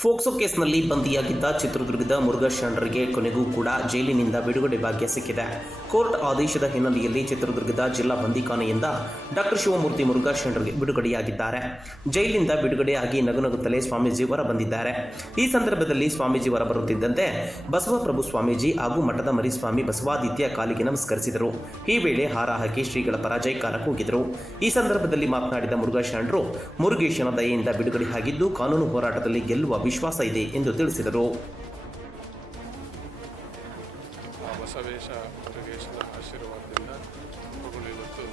ಫೋಕ್ಸೋ ಕೇಸ್ನಲ್ಲಿ ಬಂದಿಯಾಗಿದ್ದ ಚಿತ್ರದುರ್ಗದ ಮುರುಘಾಶರಣರಿಗೆ ಕೊನೆಗೂ ಕೂಡ ಜೈಲಿನಿಂದ ಬಿಡುಗಡೆ ಭಾಗ್ಯ ಸಿಕ್ಕಿದೆ. ಕೋರ್ಟ್ ಆದೇಶದ ಹಿನ್ನೆಲೆಯಲ್ಲಿ ಚಿತ್ರದುರ್ಗದ ಜಿಲ್ಲಾ ಬಂದಿಖಾನೆಯಿಂದ ಡಾಕ್ಟರ್ ಶಿವಮೂರ್ತಿ ಮುರುಘಾಶರಣರಿಗೆ ಬಿಡುಗಡೆಯಾಗಿದ್ದಾರೆ. ಜೈಲಿನಿಂದ ಬಿಡುಗಡೆಯಾಗಿ ನಗುನಗುತ್ತಲೇ ಸ್ವಾಮೀಜಿ ಹೊರ ಬಂದಿದ್ದಾರೆ ಈ ಸಂದರ್ಭದಲ್ಲಿ ಸ್ವಾಮೀಜಿ ಹೊರ ಬರುತ್ತಿದ್ದಂತೆ ಬಸವಪ್ರಭು ಸ್ವಾಮೀಜಿ ಹಾಗೂ ಮಠದ ಮರಿಸ್ವಾಮಿ ಬಸವಾದಿತ್ಯ ಕಾಲಿಗೆ ನಮಸ್ಕರಿಸಿದರು. ಈ ವೇಳೆ ಹಾರ ಹಾಕಿ ಶ್ರೀಗಳ ಪರ ಜೈಕಾರ ಕೂಗಿದರು ಈ ಸಂದರ್ಭದಲ್ಲಿ ಮಾತನಾಡಿದ ಮುರುಘಾಶರಣರು, ಮುರುಗೇಶನ ದಯೆಯಿಂದ ಬಿಡುಗಡೆಯಾಗಿದ್ದು ಕಾನೂನು ಹೋರಾಟದಲ್ಲಿ ಗೆಲ್ಲುವ ವಿಶ್ವಾಸ ಇದೆ ಎಂದು ತಿಳಿಸಿದರು ಆ ಬಸವೇಶ ಮುರುಗೇಶನ ಆಶೀರ್ವಾದದಿಂದ ಮಗಳು ಇವತ್ತು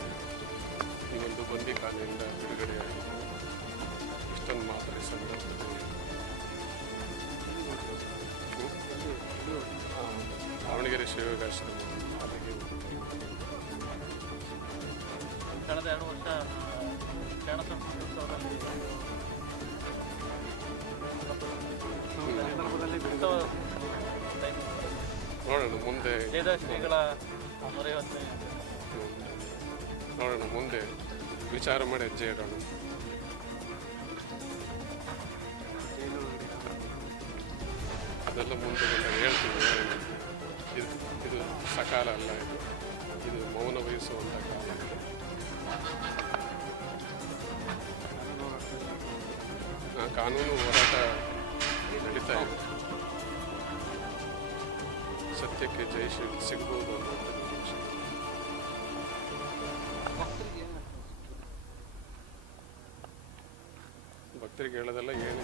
ಈ ಒಂದು ಬಂದಿ ಕಾಲೆಯಿಂದ ಬಿಡುಗಡೆಯಾಗಿ ಇಷ್ಟೊಂದು ಮಾತ್ರ ಈ ಸಂದರ್ಭದಲ್ಲಿ ಆ, ದಾವಣಗೆರೆ ಶಿವಗಾಶ್ರಮ ಅಲ್ಲಿಗೆ ಕಳೆದ ಎರಡು ವರ್ಷ ಶರಣ ನೋಡೋಣ ಮುಂದೆ. ವೇದ ಶ್ರೀಗಳ ಮೊರೆಹೊತ್ತೆ ನೋಡೋಣ ಮುಂದೆ. ವಿಚಾರ ಮಾಡಿ ಹೆಜ್ಜೆ ಇಡೋಣ ಅದೆಲ್ಲ ಮುಂದೆ ಬಂದಾಗ ಹೇಳ್ತೀವಿ ಇದು ಇದು ಸಕಾಲ ಅಲ್ಲ ಇದು. ಇದು ಮೌನ ವಹಿಸುವಂಥ ಕಾಲ ಕಾನೂನು ಹೋರಾಟ ನಡೀತಾ ಇದೆ. ಸತ್ಯಕ್ಕೆ ಜಯ ಸಿಗ್- ಸಿಗ್ಬೋದು ನಿರೀಕ್ಷೆ. ಭಕ್ತರಿಗೆ ಹೇಳೋದೆಲ್ಲ ಏನು